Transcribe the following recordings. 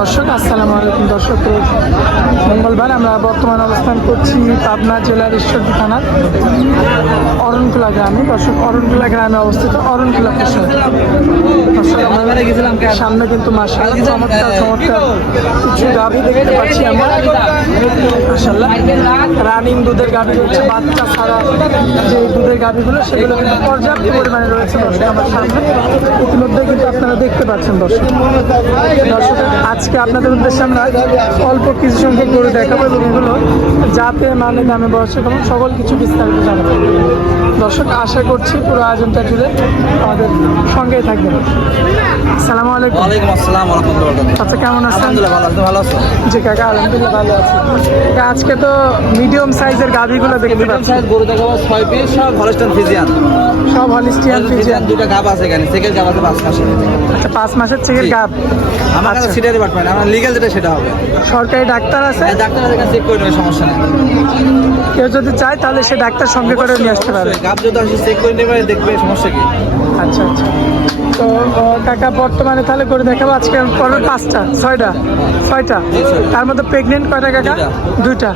দর্শক আসসালামু আলাইকুম। দর্শক, মঙ্গলবার আমরা বর্তমান অবস্থান করছি পাবনা জেলার ঈশ্বরদী থানার অরণখোলা গ্রামে। দর্শক, অরণখোলা গ্রামে অবস্থিত অরণখোলা পশু। দর্শক, আমরা গেছিলাম সামনে কিন্তু মাশাআল্লাহ চমৎকার কিছু গাভী দেখতে পাচ্ছি আমরা। মাশাআল্লাহ রানিং দুধের গাভী রয়েছে, বাচ্চা ছাড়া যে দুধের গাভীগুলো সেগুলো কিন্তু পর্যাপ্ত পরিমাণে রয়েছে। দর্শক, আমার সামনে ইতিমধ্যে কিন্তু আপনারা দেখতে পাচ্ছেন। দর্শক, আজকে আপনাদের উদ্দেশ্যে আমরা অল্প কিছু সংখ্যক গরু দেখাবো এবং এগুলো যাতে মানে দামে বয়সে এবং সকল কিছু বিস্তারিত জানাবো। দর্শক, আশা করছি পুরো আয়োজনটা জুড়ে আমাদের সঙ্গেই থাকবেন। আসসালামু আলাইকুম। ওয়ালাইকুম আসসালাম ওয়া রাহমাতুল্লাহি। আচ্ছা, কেমন আছেন? আলহামদুলিল্লাহ ভালো আছি। ভালো আছো? জি কাকা, আলহামদুলিল্লাহ ভালো আছি। আজকে তো মিডিয়াম সাইজের গাভীগুলো দেখতে মিডিয়াম পাচ্ছি। সাইজ গরু দেখাবো 6 পিস, সব হলস্টাইন ফ্রিজিয়ান। সব হলিস্টিয়ান ফ্রিজিয়ান। দুটো গাব আছে এখানে, সেকেন্ড গাব আছে 5 মাসের। আচ্ছা, 5 মাসের চেকের গাভ। আমার কাছে সিটারি ডিপার্টমেন্ট, আমার লিগ্যাল যেটা সেটা হবে। সরকারি ডাক্তার আছে, ডাক্তার এখানে চেক করে নেবে, সমস্যা নেই। কেউ যদি চায় তাহলে সে ডাক্তার সঙ্গে করে নিয়ে আসতে পারে। গাব যদি আসে চেক করে নেবে, দেখবে সমস্যা কি। আচ্ছা আচ্ছা। তো কাকা বর্তমানে তাহলে করে দেখাবো আজকে পরে 5টা 6টা। তার মধ্যে প্রেগনেন্ট কয়টা কাকা? 2টা।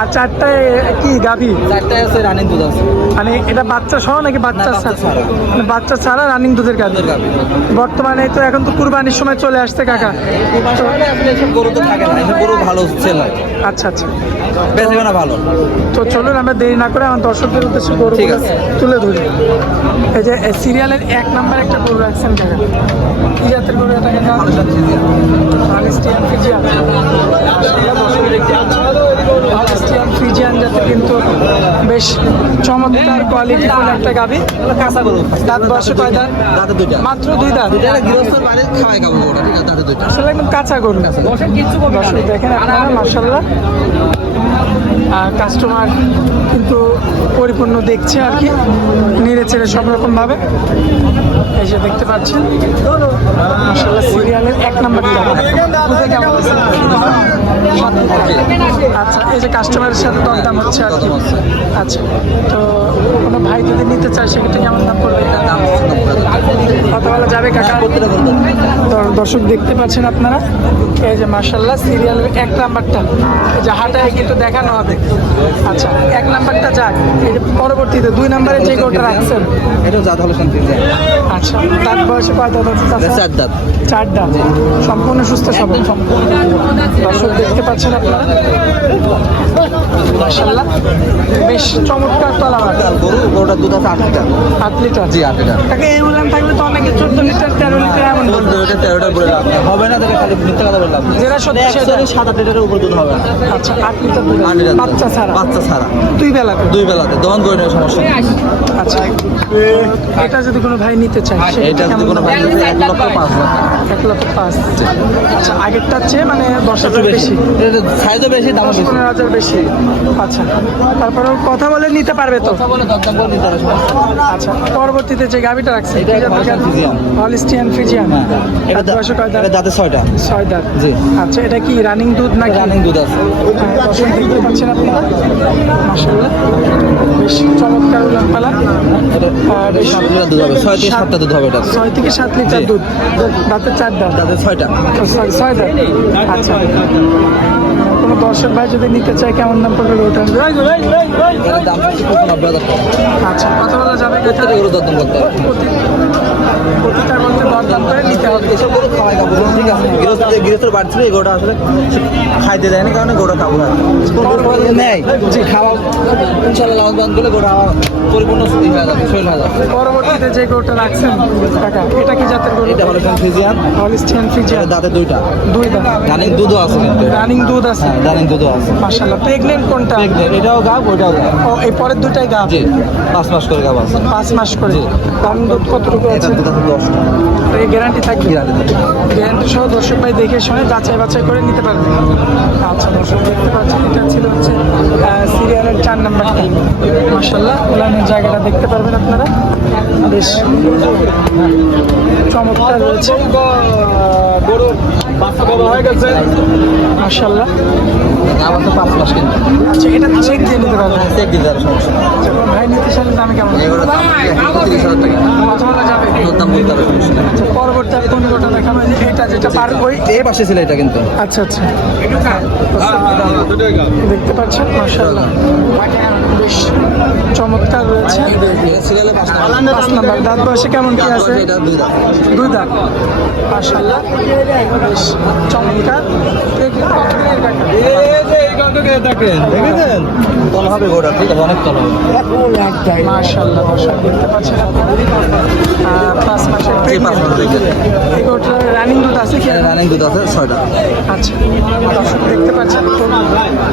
আর 4টায় কি গাভী? 4টায় আছে রানিং দুধ আছে। মানে এটা বাচ্চা সহ নাকি বাচ্চা ছাড়া? মানে বাচ্চা ছাড়া রানিং দুধের গাভী। বর্তমানে তো এখন তো কুরবানির সময় চলে আসছে কাকা। এসব গরু তো থাকে না, এসব গরু ভালো সেল হয়। আচ্ছা আচ্ছা, বেচবে না ভালো। তো চলুন আমরা দেরি না করে আমার দর্শকদের উদ্দেশ্যে গরু ঠিক আছে। তুলে ধরি। এই যে সিরিয়ালের 1 নম্বর একটা গরু রাখছেন কাকা, কি জাতের গরু এটা কাকা? Holstein Friesian. হলিস্টিয়ান ফ্রিজিয়ান জাতের কিন্তু বেশ চমৎকার কোয়ালিটিফুল একটা গাভী। কাঁচা গরু। দাঁত বয়সে কয় দাঁত? দাঁতে দুইটা। মাত্র 2 দাঁত। এটা গৃহস্থর বাইরে খাওয়াই খাবো ওটা, ঠিক আছে? দাঁতে দুইটা। আসলে একদম কাঁচা গরু। দর্শক দেখেন আপনারা মাশাআল্লাহ, কাস্টমার কিন্তু পরিপূর্ণ দেখছে আর কি, নেড়ে চেড়ে সব রকমভাবে এই যে দেখতে পাচ্ছেন মাশাআল্লাহ সিরিয়ালের 1 নম্বর দুধে কেমন আছে? আচ্ছা, এই যে কাস্টমারের সাথে দরদাম হচ্ছে আর কি। আচ্ছা, তো কোনো ভাই যদি নিতে চায় সেক্ষেত্রে কেমন দাম পড়বে? কথা বলা যাবে কাকা? দর্শক দেখতে পাচ্ছেন আপনারা, এই যে মাশাআল্লাহ সিরিয়ালের 1 নাম্বারটা এই যে হাটায় কিন্তু দেখানো হবে। আচ্ছা, 1 নাম্বারটা যাক, এই যে পরবর্তীতে 2 নাম্বারে যে গরুটা রাখছেন এটা জাত হলো শান্তিতে। আচ্ছা, দাঁত বয়সে কয় দাঁত আছে? 4 দাঁত। 4 দাঁত, সম্পূর্ণ সুস্থ সবল। দর্শক দেখতে পাচ্ছেন আপনারা মাশাআল্লাহ বেশ চমৎকার তলাবার গরু। গরুটার দুধ আছে 8 লিটার। 8 লিটার। জি 8 লিটার। তাকে এই উলান থাকলে তো অনেকে 14 লিটার 13 লিটার এমন বলবে। এটা 13টা বলে লাভ নেই। হবে না, তাহলে খালি মিথ্যা কথা বলে লাভ নেই। যেটা সত্যি সেটা। 7-8 লিটারের উপর দুধ হবে না। আচ্ছা, 8 লিটার দুধ 8 লিটার বাচ্চা ছাড়া? বাচ্চা ছাড়া। 2 বেলাতে? 2 বেলাতে দহন করে নেওয়ার সমস্যা নেই। আচ্ছা, এটা যদি কোনো ভাই নিতে চায় এটা যদি কোনো ভাই 1,05,000। 1,05,000। আচ্ছা, আগেরটার চেয়ে মানে 10,000 বেশি, এটা সাইজও বেশি, দামও বেশি। 15,000 বেশি। আচ্ছা, তারপরে কথা বলে নিতে পারবে তো? কথা বলে দরদাম করে নিতে হবে। আচ্ছা, পরবর্তীতে যে গাভিটা রাখছে এটা হলিস্টিয়ান ফ্রিজিয়ান। Holstein Friesian. এটা বয়সে কয় দাঁত? এটা দাঁতে 6টা। 6 দাঁত। জি। আচ্ছা, এটা কি রানিং দুধ নাকি? রানিং দুধ আছে। দর্শক দেখতে পাচ্ছেন আপনারা মাশাআল্লাহ বেশ চমৎকার উলানপালা। এটা বেশ 7 লিটার দুধ হবে। 6 থেকে 7টা দুধ হবে এটা। 6 থেকে 7 লিটার জি। দুধ। দাঁতে 4 দাঁত। দাঁতে 6টা। সরি 6 দাঁত। আচ্ছা, কোনো দর্শক ভাই যদি নিতে চায় কেমন দাম পড়বে ওটা? এটার দাম হচ্ছে 90,000 টাকা। আচ্ছা, কথা বলা যাবে? প্রত্যেকটা গরু দরদাম করতে হবে। প্রতিটার মধ্যে দরদাম করে নিতে হবে। এসব গরু খাওয়াই খাবো, ঠিক আছে? গৃহস্থের বাড়ি ছিল, এই গরুটা আসলে খাইতে দেয়নি, কারণে গরুটা খাবো না। নেই জি, খাওয়া ইনশাল্লাহ লাভ বান করলে গরুটা আমার পরিপূর্ণ সুস্থ হয়ে যাবে, শরীর হয়ে যাবে। পরবর্তীতে যে গরুটা রাখছেন কাকা, এটা কি জাতের গরু? এটা হলিস্টিয়ান ফ্রিজিয়ান। Holstein Friesian. দাঁতে 2টা। 2 দাঁত। রানিং দুধও আছে কিন্তু। রানিং দুধ আছে? হ্যাঁ, রানিং দুধও আছে। মাশাআল্লাহ। প্রেগনেন্ট কোনটা? এটাও গাব, ওটাও গাব। ও, এই পরের দুটাই গাব? জি, 5 মাস করে গাব আছে। 5 মাস করে। জি। রানিং দুধ কতটুকু আছে? এটার দুধ আছে 10। এই গ্যারান্টি থাকবে? গ্যারান্টি থাকবে। গ্যারান্টি সহ দর্শক ভাই দেখে শুনে যাচাই বাছাই করে নিতে পারবে। আচ্ছা, দর্শক দেখতে পাচ্ছেন এটা ছিল হচ্ছে সিরিয়ালের 4 নাম্বারটা। মাশাআল্লাহ উলানের জায়গাটা দেখতে পারবেন আপনারা, বেশ চমৎকার রয়েছে। গরু বাচ্চা বড় হয়ে গেছে। মাশাআল্লাহ আমার তো 5 মাস কিন্তু আচ্ছা, এটা চেক দিয়ে নিতে পারবেন। চেক দিতে হবে সমস্যা নেই। আচ্ছা, ভাই নিতে চাইলে দামে কেমন? এগুলোর দাম 30,000 টাকা। কথা বলা যাবে? দাম বলতে হবে সমস্যা নেই। আচ্ছা, পরবর্তী আর কোন গরুটা দেখাবেন? এটা যেটা পার ওই এই পাশে ছিল এটা কিন্তু আচ্ছা আচ্ছা, দেখতে পাচ্ছেন মাশাআল্লাহ বেশ চমৎকার রয়েছে। সিরিয়ালে 5 পাঁচ নাম্বার দাঁত বয়সে কেমন কি আছে? এটা 2 দাঁত। দুই দাঁত মাশাআল্লাহ বেশ চমৎকার। তল হবে গোটা, তবে অনেক তল হবে। মাশাআল্লাহ দর্শক দেখতে পাচ্ছেন আপনারা 5 মাসের জি, 5 মাস হয়ে গেছে। এই গরুটার রানিং দুধ আছে কি? রানিং দুধ আছে 6টা। আচ্ছা, দর্শক দেখতে পাচ্ছেন খুব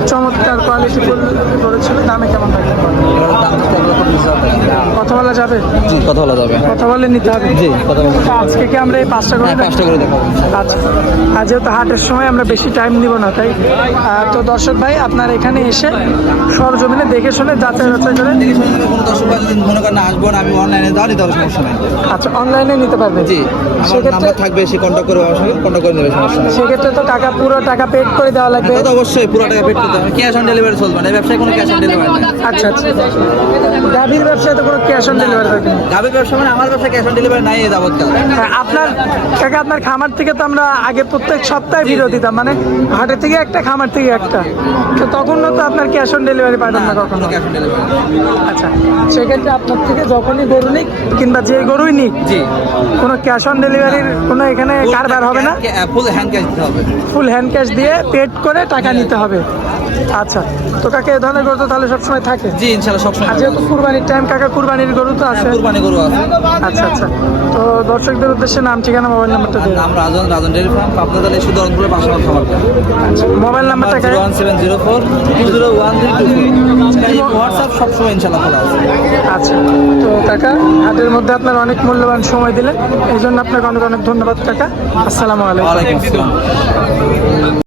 চমৎকার কোয়ালিটি ফুল করেছিল। দামে কেমন থাকবে? এগুলোর দাম হচ্ছে 1,20,000 টাকা। কথা বলা যাবে? জি, কথা বলা যাবে। কথা বলে নিতে হবে। জি, কথা বলা যাবে। আজকে কি আমরা এই 5টা করে হ্যাঁ, 5টা করে দেখাবো। আচ্ছা, আর যেহেতু হাটের সময় আমরা বেশি টাইম নিব না, তাই তো দর্শক ভাই আপনার এখানে এসে সরজমিনে দেখে শুনে যাচাই বাছাই করে। দেখে শুনে নেবে, কোনো দর্শক ভাই যদি মনে করেন আসবো না, আমি অনলাইনে দাও নিতে হবে, সমস্যা নেই। আচ্ছা, অনলাইনে নিতে পারবে? জি, আমার সেক্ষেত্রে নাম্বার থাকবে, সে কন্ট্যাক্ট করে আমার সঙ্গে কন্ট্যাক্ট করে নেবে, সমস্যা নেই। সেক্ষেত্রে তো পুরো টাকা পেড করে দেওয়া লাগবে। তা তো অবশ্যই পুরো টাকা পেড করতে হবে। ক্যাশ অন ডেলিভারি চলবে না, এই ব্যবসায় কোনো ক্যাশ অন ডেলিভারি নেই। আচ্ছা আচ্ছা, গাভীর ব্যবসায় তো কোনো ক্যাশ অন ডেলিভারি থাকে না। গাভীর ব্যবসা মানে আমার ব্যবসায় ক্যাশ অন ডেলিভারি নাই এই যাবৎকাল। হ্যাঁ, আপনার খামার থেকে তো আমরা আগে প্রত্যেক সপ্তাহে ভিডিও দিতাম, মানে হাটের থেকে একটা খামার থেকে একটা, তো তখন তো আপনার ক্যাশ অন ডেলিভারি পাঠান না কখনো। Cash on delivery. আচ্ছা, সেক্ষেত্রে আপনার থেকে যখনই গরু নিক কিংবা যে গরুই নিক জি, কোনো ক্যাশ অন ডেলিভারির কোনো এখানে কারবার হবে না, ফুল হ্যান্ড ক্যাশ দিতে হবে। ফুল হ্যান্ড ক্যাশ দিয়ে পেড করে টাকা নিতে হবে। আচ্ছা, তো কাকা এ ধরনের গরু তো তাহলে সবসময় থাকে? জি, ইনশাআল্লাহ সবসময়। আর যেহেতু কুরবানির টাইম কাকা, কুরবানির গরু তো আছে। কুরবানি গরু আছে। আচ্ছা আচ্ছা, তো দর্শকদের উদ্দেশ্যে নাম ঠিকানা মোবাইল নাম্বারটা দিন। আমরা রাজন ডেয়ারি ফার্ম পাবনা জেলা শুধু অরণপুরের পাশে আমার খামার। আচ্ছা, মোবাইল নাম্বারটা কাকা? 1704-2013। হোয়াটসঅ্যাপ সবসময় ইনশাআল্লাহ খোলা আছে। আচ্ছা, তো কাকা হাটের মধ্যে আপনার অনেক মূল্যবান সময় দিলেন, এই জন্য আপনাকে অনেক অনেক ধন্যবাদ কাকা। আসসালামু আলাইকুম। ওয়ালাইকুম আসসালাম।